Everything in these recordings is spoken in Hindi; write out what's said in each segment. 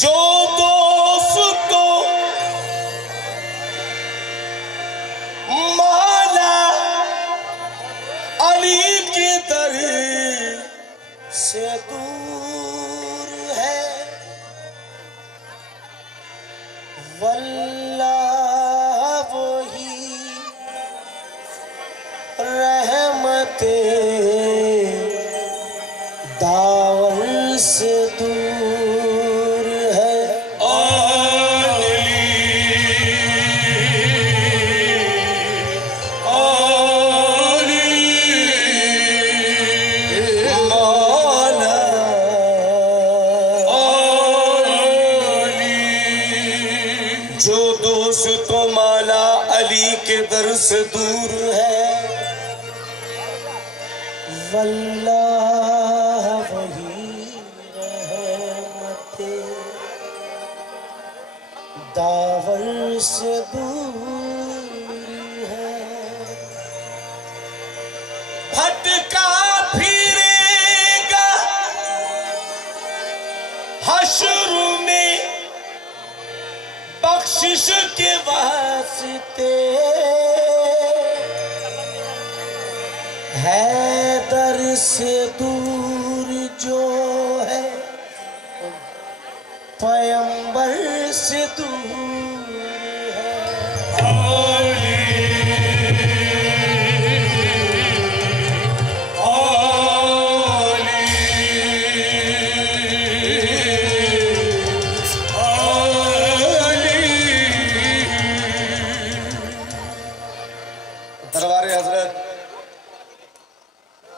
जो दोस्तों मौला अली के दर से दूर है, वल्लाह वही रहमते दावर से दूर है। जो दोस्त मौला अली के दर से दूर है, वल्लाह वही रहमते दावर से दूर है। भटका फिरेगा हश्र में बख्शिश के वास्ते, हैदर से दूर जो है पैगंबर से दूर है। दरबारे हजरत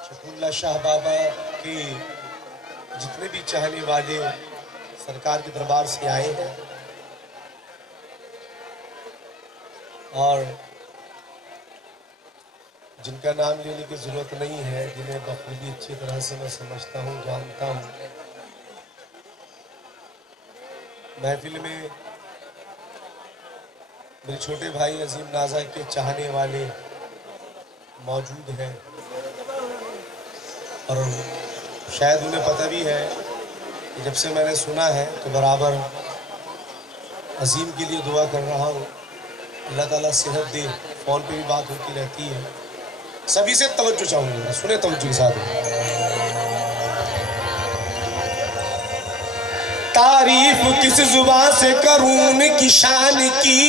शफीउल्लाह शाह बाबा के जितने भी चाहने वाले सरकार के दरबार से आए हैं और जिनका नाम लेने की जरूरत नहीं है, जिन्हें बखूबी अच्छी तरह से मैं समझता हूँ, जानता हूँ, महफिल में मेरे छोटे भाई अजीम नाजा के चाहने वाले मौजूद हैं और शायद उन्हें पता भी है कि जब से मैंने सुना है तो बराबर अजीम के लिए दुआ कर रहा हूँ, अल्लाह ताला सेहत दे। फ़ोन पे भी बात होती रहती है। सभी से तवज्जो चाहूँगा, सुने तवज्जो के साथ। तारीफ किस जुबान से करूँ उनकी शान की,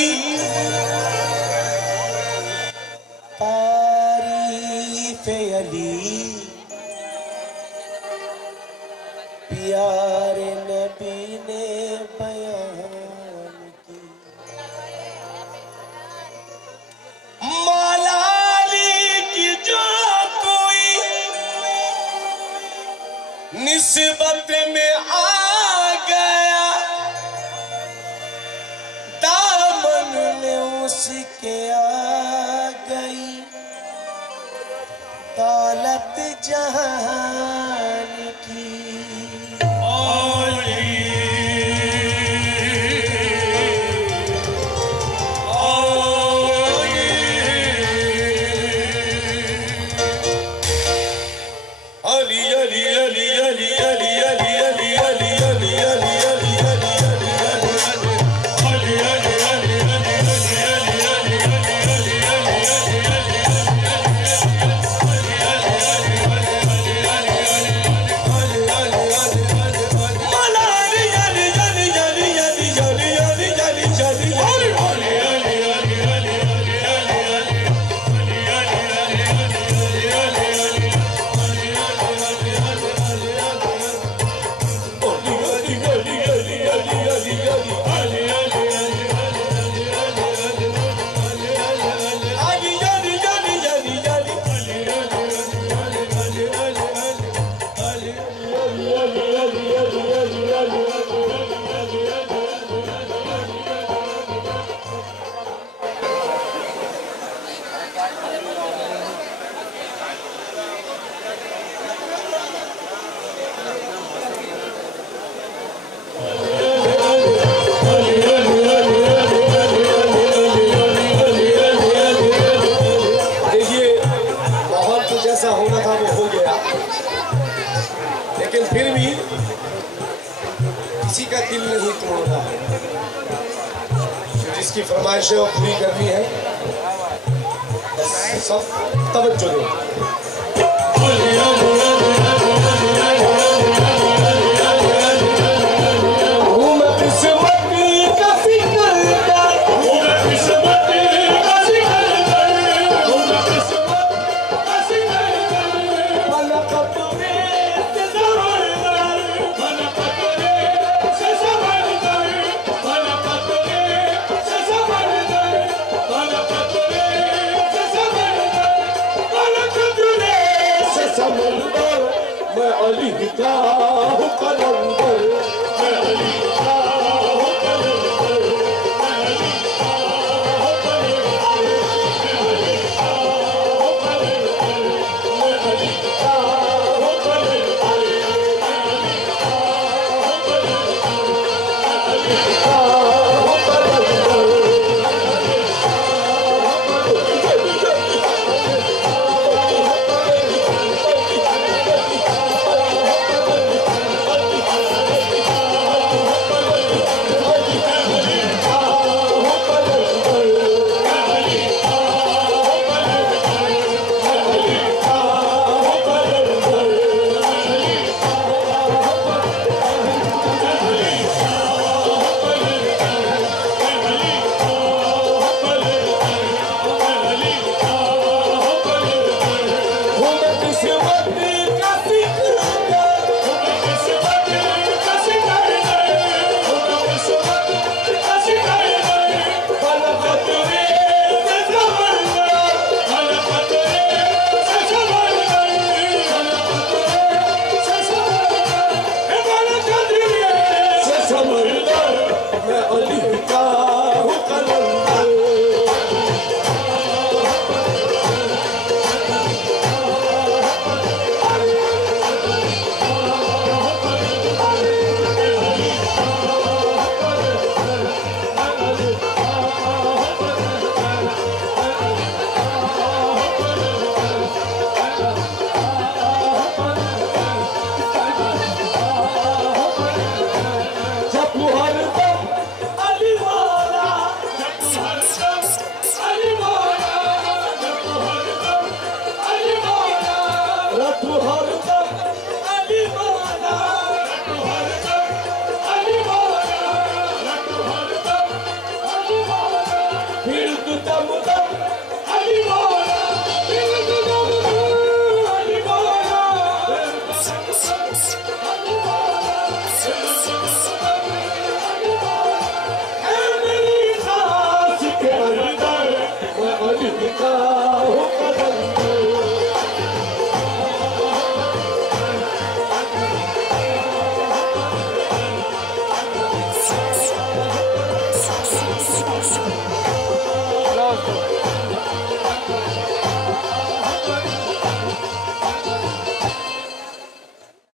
तारीफ अली प्यारे नबी ने बयान की। मौला अली की जो कोई निस्बत में आ गया, दामन में उसके आ गई दौलत जहान की। का दिल नहीं तोड़ना, जिसकी फरमाइश है वो पूरी करनी है। बस सब तवज्जो दो। मैं अली का हूँ कलंदर, मैं अली का हूँ कलंदर, मैं अली का हूँ कलंदर, मैं अली का हूँ कलंदर, मैं अली का हूँ कलंदर, मैं अली का हूँ कलंदर, Yes.